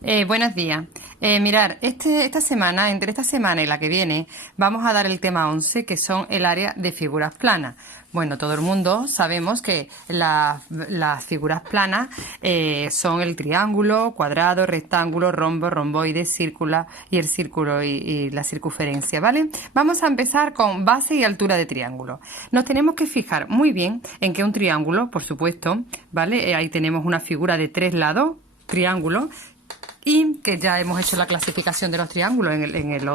Buenos días. Mirar, esta semana, entre esta semana y la que viene, vamos a dar el tema 11, que son el área de figuras planas. Bueno, todo el mundo sabemos que las figuras planas son el triángulo, cuadrado, rectángulo, rombo, romboide, círculo y el círculo y la circunferencia, ¿vale? Vamos a empezar con base y altura de triángulo. Nos tenemos que fijar muy bien en que un triángulo, por supuesto, ¿vale? Ahí tenemos una figura de 3 lados, triángulo, y que ya hemos hecho la clasificación de los triángulos en el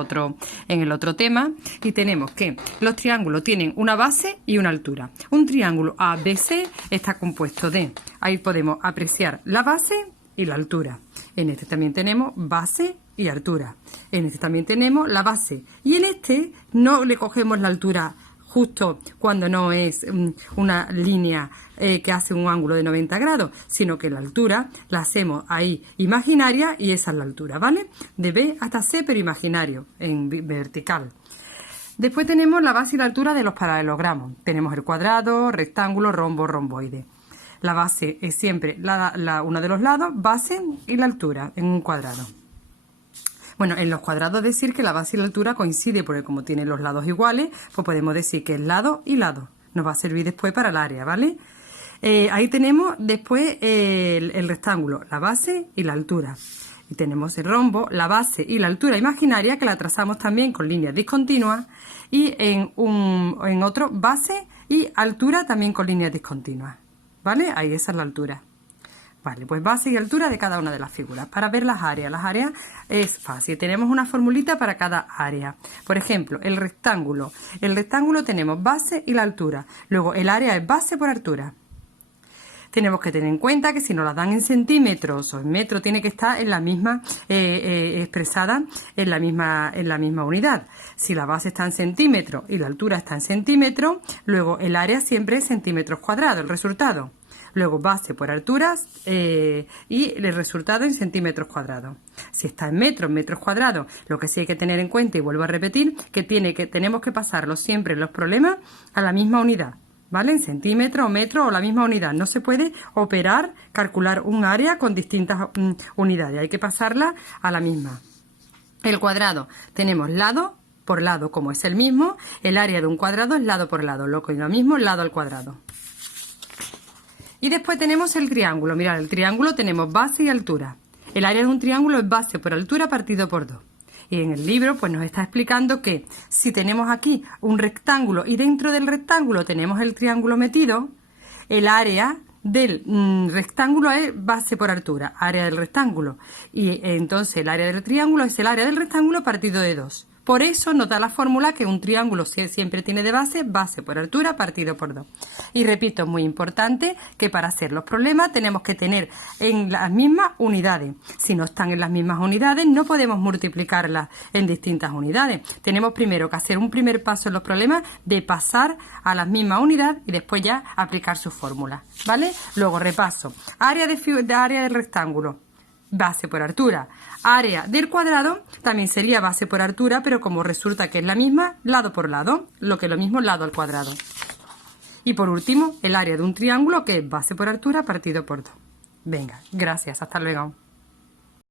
otro tema, y tenemos que los triángulos tienen una base y una altura. Un triángulo ABC está compuesto de, ahí podemos apreciar la base y la altura. En este también tenemos base y altura. En este también tenemos la base, y en este no le cogemos la altura justo cuando no es una línea que hace un ángulo de 90 grados, sino que la altura la hacemos ahí imaginaria, y esa es la altura, ¿vale? De B hasta C, pero imaginario, en vertical. Después tenemos la base y la altura de los paralelogramos. Tenemos el cuadrado, rectángulo, rombo, romboide. La base es siempre uno de los lados, base, y la altura en un cuadrado. Bueno, en los cuadrados decir que la base y la altura coinciden, porque como tienen los lados iguales, pues podemos decir que es lado y lado. Nos va a servir después para el área, ¿vale? Ahí tenemos después el rectángulo, la base y la altura. Y tenemos el rombo, la base y la altura imaginaria, que la trazamos también con líneas discontinuas. Y en otro, base y altura también con líneas discontinuas, ¿vale? Ahí esa es la altura. Vale, pues base y altura de cada una de las figuras. Para ver las áreas es fácil. Tenemos una formulita para cada área. Por ejemplo, el rectángulo. El rectángulo tenemos base y la altura. Luego el área es base por altura. Tenemos que tener en cuenta que si nos la dan en centímetros o en metros, tiene que estar en la misma, expresada en la misma unidad. Si la base está en centímetros y la altura está en centímetros, luego el área siempre es centímetros cuadrados, el resultado. Luego base por alturas y el resultado en centímetros cuadrados. Si está en metros cuadrados, lo que sí hay que tener en cuenta, y vuelvo a repetir, que tenemos que pasarlo siempre en los problemas a la misma unidad, ¿vale? En centímetros o metros o la misma unidad. No se puede calcular un área con distintas unidades, hay que pasarla a la misma. El cuadrado, tenemos lado por lado, como es el mismo, el área de un cuadrado es lado por lado, lo mismo, lado al cuadrado. Y después tenemos el triángulo. Mirad, el triángulo tenemos base y altura. El área de un triángulo es base por altura partido por 2. Y en el libro pues nos está explicando que si tenemos aquí un rectángulo y dentro del rectángulo tenemos el triángulo metido, el área del rectángulo es base por altura, área del rectángulo. Y entonces el área del triángulo es el área del rectángulo partido de 2. Por eso nos da la fórmula que un triángulo siempre tiene de base por altura partido por 2. Y repito, es muy importante que para hacer los problemas tenemos que tener en las mismas unidades. Si no están en las mismas unidades, no podemos multiplicarlas en distintas unidades. Tenemos primero que hacer un primer paso en los problemas de pasar a las mismas unidades y después ya aplicar su fórmula, ¿vale? Luego repaso. Área del rectángulo, base por altura. Área del cuadrado también sería base por altura, pero como resulta que es la misma, lado por lado, lo mismo lado al cuadrado. Y por último, el área de un triángulo, que es base por altura partido por 2. Venga, gracias, hasta luego.